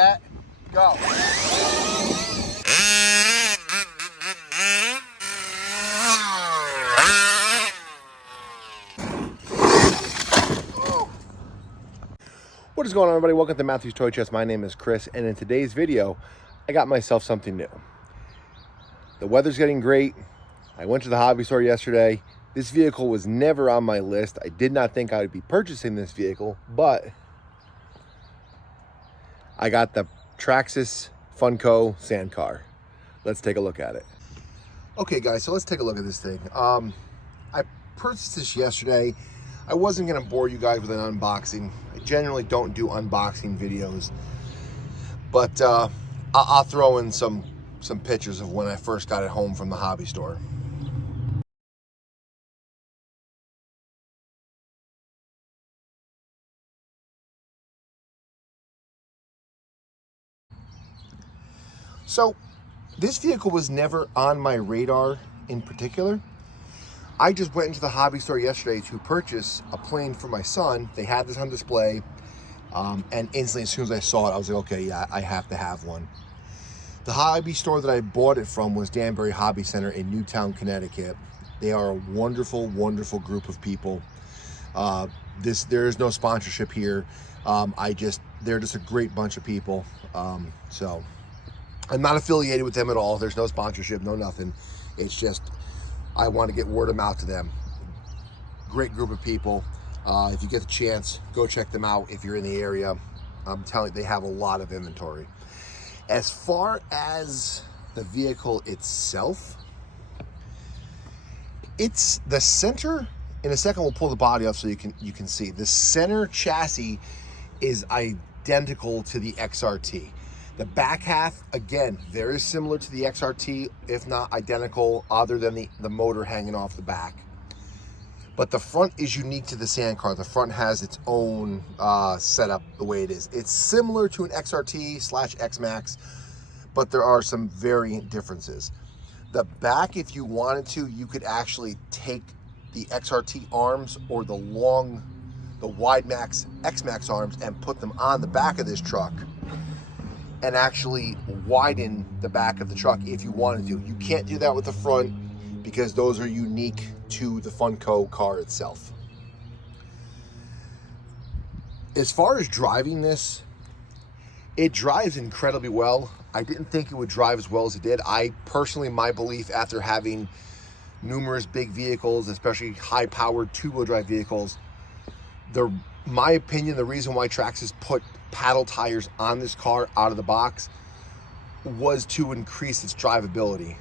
Set, go. What is going on, everybody? Welcome to Matthew's Toy Chest. My name is Chris, and in today's video, I got myself something new. The weather's getting great. I went to the hobby store yesterday. This vehicle was never on my list. I did not think I would be purchasing this vehicle, but I got the Traxxas FUNCO Sand car. Let's take a look at it. Okay, guys, so let's take a look at this thing. I purchased this yesterday. I wasn't going to bore you guys with an unboxing. I generally don't do unboxing videos, but I'll throw in some pictures of when I first got it home from the hobby store. So this vehicle was never on my radar in particular. I just went into the hobby store yesterday to purchase a plane for my son. They had this on display, and instantly, as soon as I saw it, I was like, okay, yeah, I have to have one. The hobby store that I bought it from was Danbury Hobby Center in Newtown, Connecticut. They are a wonderful, wonderful group of people. There is no sponsorship here. They're just a great bunch of people. So I'm not affiliated with them at all. There's no sponsorship, no nothing. It's just, I want to get word of mouth to them. Great group of people. If you get the chance, go check them out if you're in the area. I'm telling you, they have a lot of inventory. As far as the vehicle itself, it's the center. In a second, we'll pull the body up so you can see. The center chassis is identical to the XRT. The back half, again, very similar to the XRT, if not identical, other than the motor hanging off the back. But the front is unique to the Sand car. The front has its own setup the way it is. It's similar to an XRT/X-Max, but there are some variant differences. The back, if you wanted to, you could actually take the XRT arms or the wide max X-Max arms and put them on the back of this truck and actually widen the back of the truck if you wanted to. You can't do that with the front because those are unique to the FUNCO car itself. As far as driving this, it drives incredibly well. I didn't think it would drive as well as it did. I personally, my belief after having numerous big vehicles, especially high-powered two-wheel drive vehicles, my opinion, the reason why Traxxas put paddle tires on this car out of the box was to increase its drivability.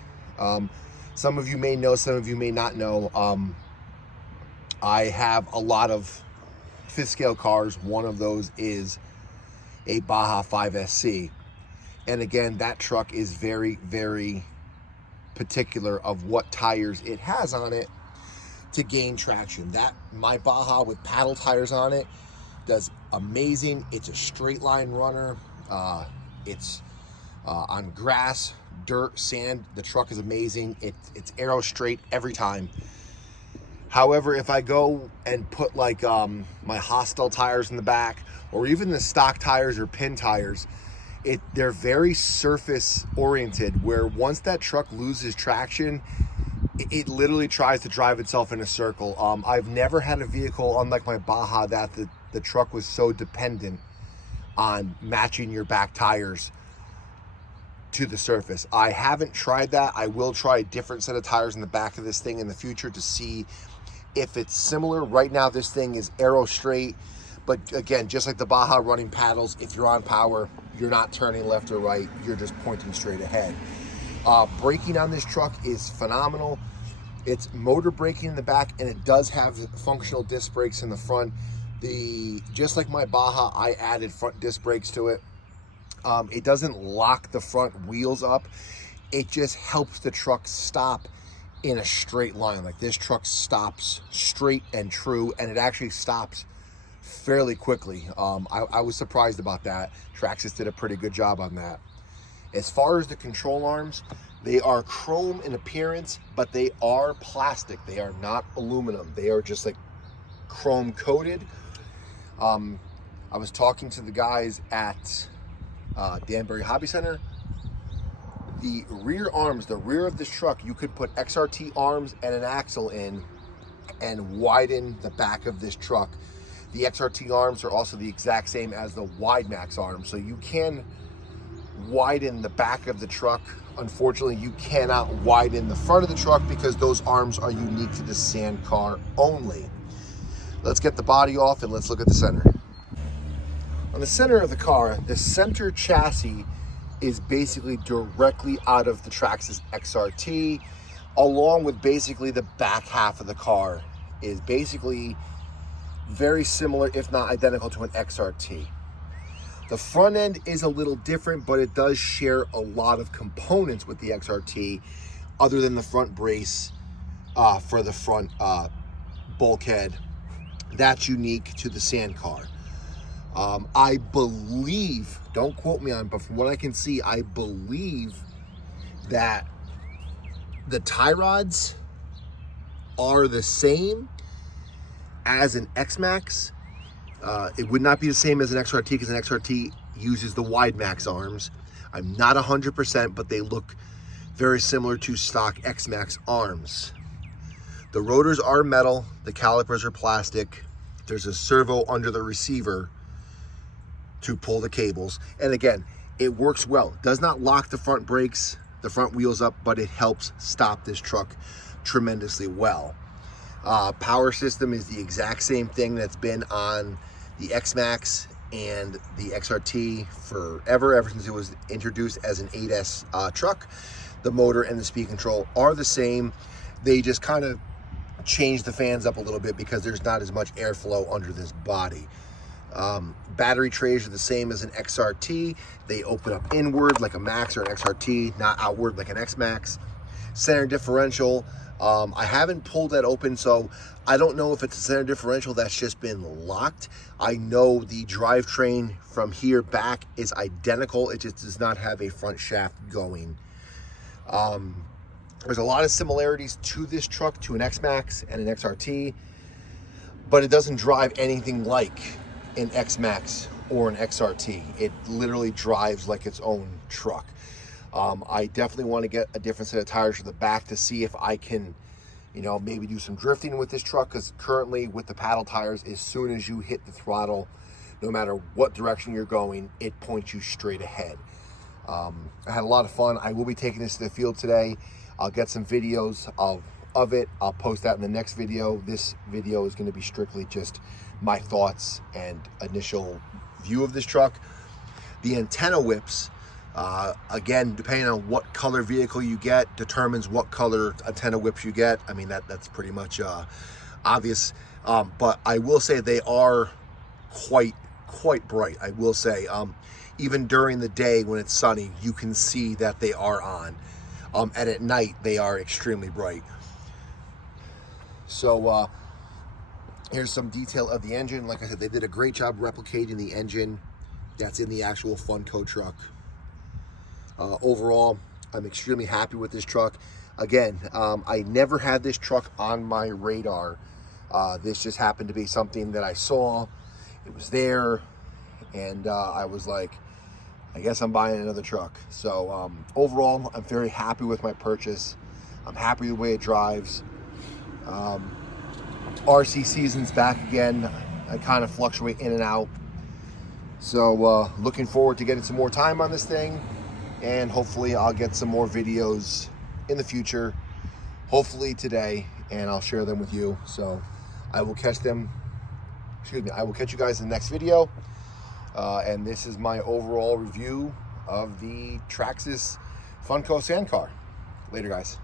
Some of you may know, some of you may not know. I have a lot of fifth scale cars. One of those is a Baja 5SC. And again, that truck is very, very particular of what tires it has on it to gain traction. My Baja with paddle tires on it does amazing. It's a straight line runner. It's on grass, dirt, sand. The truck is amazing. It's arrow straight every time. However, if I go and put like my Hostile tires in the back, or even the stock tires or pin tires, they're very surface oriented, where once that truck loses traction, it literally tries to drive itself in a circle. I've never had a vehicle, unlike my Baja, that the truck was so dependent on matching your back tires to the surface. I haven't tried that. I will try a different set of tires in the back of this thing in the future to see if it's similar. Right now, this thing is arrow straight, but again, just like the Baja running paddles, if you're on power, you're not turning left or right, you're just pointing straight ahead. Braking on this truck is phenomenal. It's motor braking in the back, and it does have functional disc brakes in the front. Just like my Baja, I added front disc brakes to it. It doesn't lock the front wheels up. It just helps the truck stop in a straight line. Like, this truck stops straight and true, and it actually stops fairly quickly. I was surprised about that. Traxxas did a pretty good job on that. As far as the control arms, they are chrome in appearance, but they are plastic. They are not aluminum. They are just like chrome coated. I was talking to the guys at Danbury Hobby Center. The rear arms, the rear of this truck, you could put XRT arms and an axle in and widen the back of this truck. The XRT arms are also the exact same as the wide max arms, so you can widen the back of the truck. Unfortunately, you cannot widen the front of the truck because those arms are unique to the Sand car only. Let's get the body off and let's look at the center. On the center of the car, the center chassis is basically directly out of the Traxxas XRT, along with basically the back half of the car is basically very similar, if not identical, to an XRT. The front end is a little different, but it does share a lot of components with the XRT, other than the front brace for the front bulkhead. That's unique to the Sand car. I believe, don't quote me on it, but from what I can see, I believe that the tie rods are the same as an X-Max. It would not be the same as an XRT because an XRT uses the wide max arms. I'm not 100%, but they look very similar to stock X-Max arms. The rotors are metal, the calipers are plastic. There's a servo under the receiver to pull the cables. And again, it works well. It does not lock the front brakes, the front wheels up, but it helps stop this truck tremendously well. Power system is the exact same thing that's been on the X-Max and the XRT forever, ever since it was introduced as an 8S truck. The motor and the speed control are the same. They just kind of changed the fans up a little bit because there's not as much airflow under this body. Battery trays are the same as an XRT. They open up inward like a Max or an XRT, not outward like an X-Max. Center differential, I haven't pulled that open, so I don't know if it's a center differential that's just been locked. I know the drivetrain from here back is identical. It just does not have a front shaft going. There's a lot of similarities to this truck, to an X-Max and an XRT, but it doesn't drive anything like an X-Max or an XRT. It literally drives like its own truck. I definitely want to get a different set of tires for the back to see if I can, you know, maybe do some drifting with this truck, because currently with the paddle tires, as soon as you hit the throttle, no matter what direction you're going, it points you straight ahead. I had a lot of fun. I will be taking this to the field today. I'll get some videos of it. I'll post that in the next video. This video is going to be strictly just my thoughts and initial view of this truck. The antenna whips, again, depending on what color vehicle you get, determines what color antenna whips you get. I mean, that's pretty much obvious. But I will say they are quite bright. I will say, even during the day when it's sunny, you can see that they are on. And at night, they are extremely bright. So here's some detail of the engine. Like I said, they did a great job replicating the engine that's in the actual Funco truck. Overall, I'm extremely happy with this truck. Again, I never had this truck on my radar. This just happened to be something that I saw. It was there, and I was like, I guess I'm buying another truck. So overall, I'm very happy with my purchase. I'm happy with the way it drives. RC season's back again. I kind of fluctuate in and out. So looking forward to getting some more time on this thing, and hopefully I'll get some more videos in the future, hopefully today, and I'll share them with you. So I will catch you guys in the next video. And this is my overall review of the Traxxas FUNCO Sand car. Later, guys.